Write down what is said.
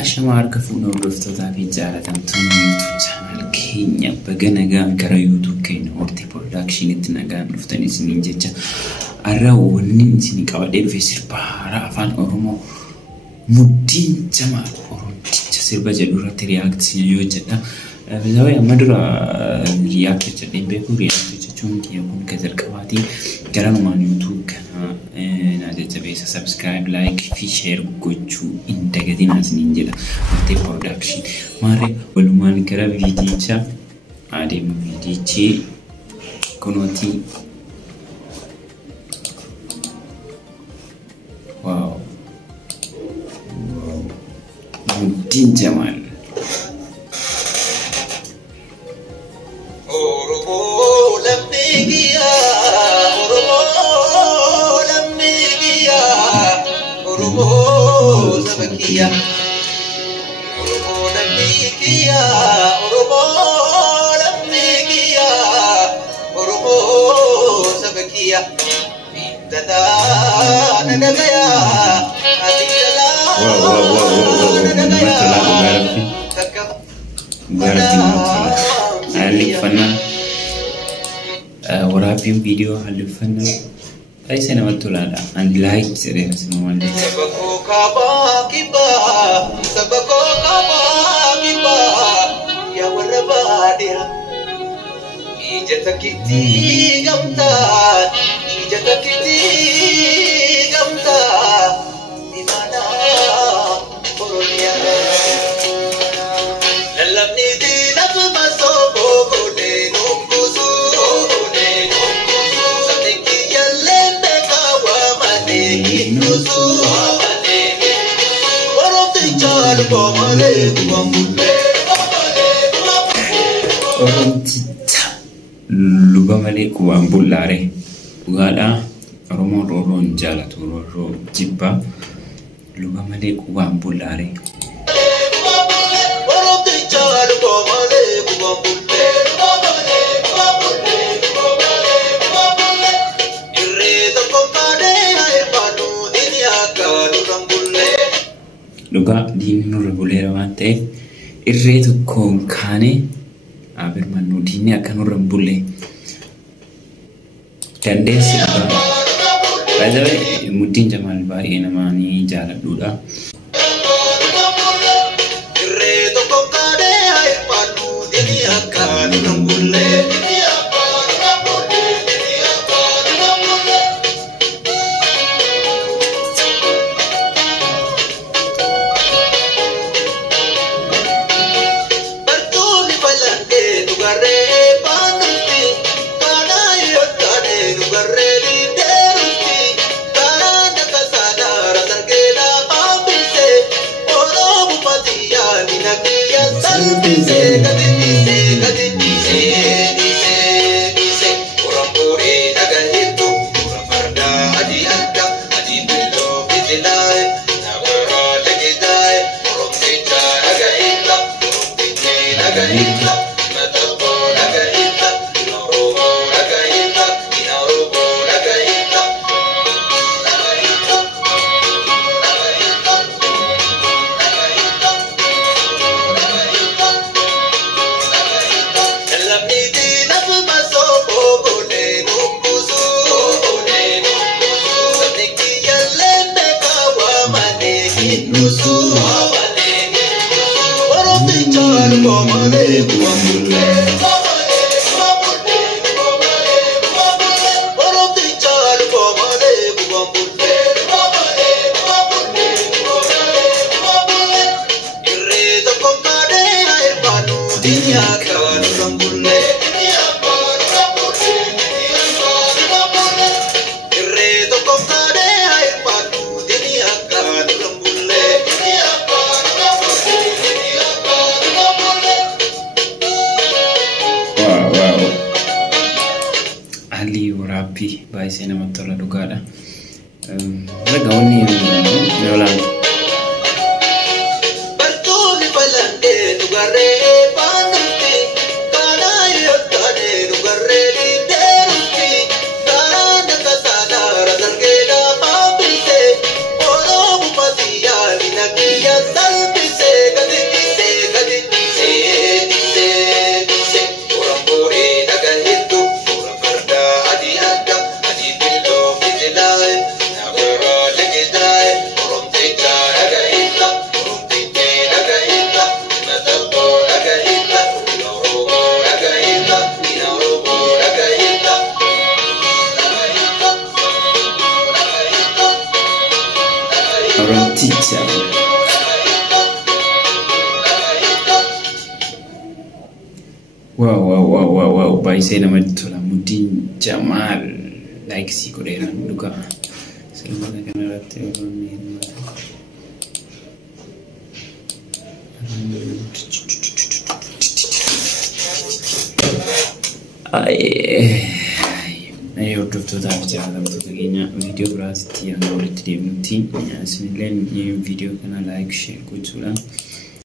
Ashama harka fuudhuu hordoftoota fi jaalatamtoonni YouTube channel keenya baga nagaan gara YouTube keenya Hortee Production itti nagaan dhuftanii isiniin jecha arra wanni isin qabadee dhufe sirba haaraa afaan Oromoo muddiin jamaa Oromicha sirba jedhu irratti react yoo jedha bizaawee amma dura react jedhee beeku react jechuun kun keessatti qabaatii garanumaan YouTube kana na subscribe like fi share gochuu indagatiin asiniin jedha Hortee Production maaree walumaan gara viidiyocha adeemu viidiyochi kunooti wow muddiin jamaan Sabakia, Oromo Namikia, Oromo Namikia, Oromo Sabakia, Dada Nadagaya, Aditala Nadagaya, Alifana, warapin video alifana. Saya nama tulada, and like saya semua ni. Sabako kaba kiba, ya waraba dia. Ijata kiti gamta, di mana Oromiya. Dalam ni di nak masuk bogone nunggusu. Luba malee kuwaan bullaare dhugaadha Oromoo rooroon jaalatu rooroo jibba luba malee kuwaan bullaare Luga diinni nurra buleera waan ta'eef irree tokkoon kaane abirmannu diinni akka nurra bulle dandeessi by the way muddiin jamaan baay'ee namaanii jaaladhuudha irree tokkoon kaane abirmannu diinni akka nurra bulle baay'ee namatti tola dhugaadha ragaawwan noolaan bartuuni balande dhugarre baanutti kana yottane dhugarre dideerutti kana nakasana razargeela baabise oromu patiya dinagiyya salbise Wow, baay'ee namatti tola. Mudhiin Jamaal like si godheeraan dhugaa. Sirboota kanarratti hordoftootaaf jaallatamtoota keenya viidiyoo biraatti hanga walitti deebinutti isinillee viidiyoo kana like share gochuudhaan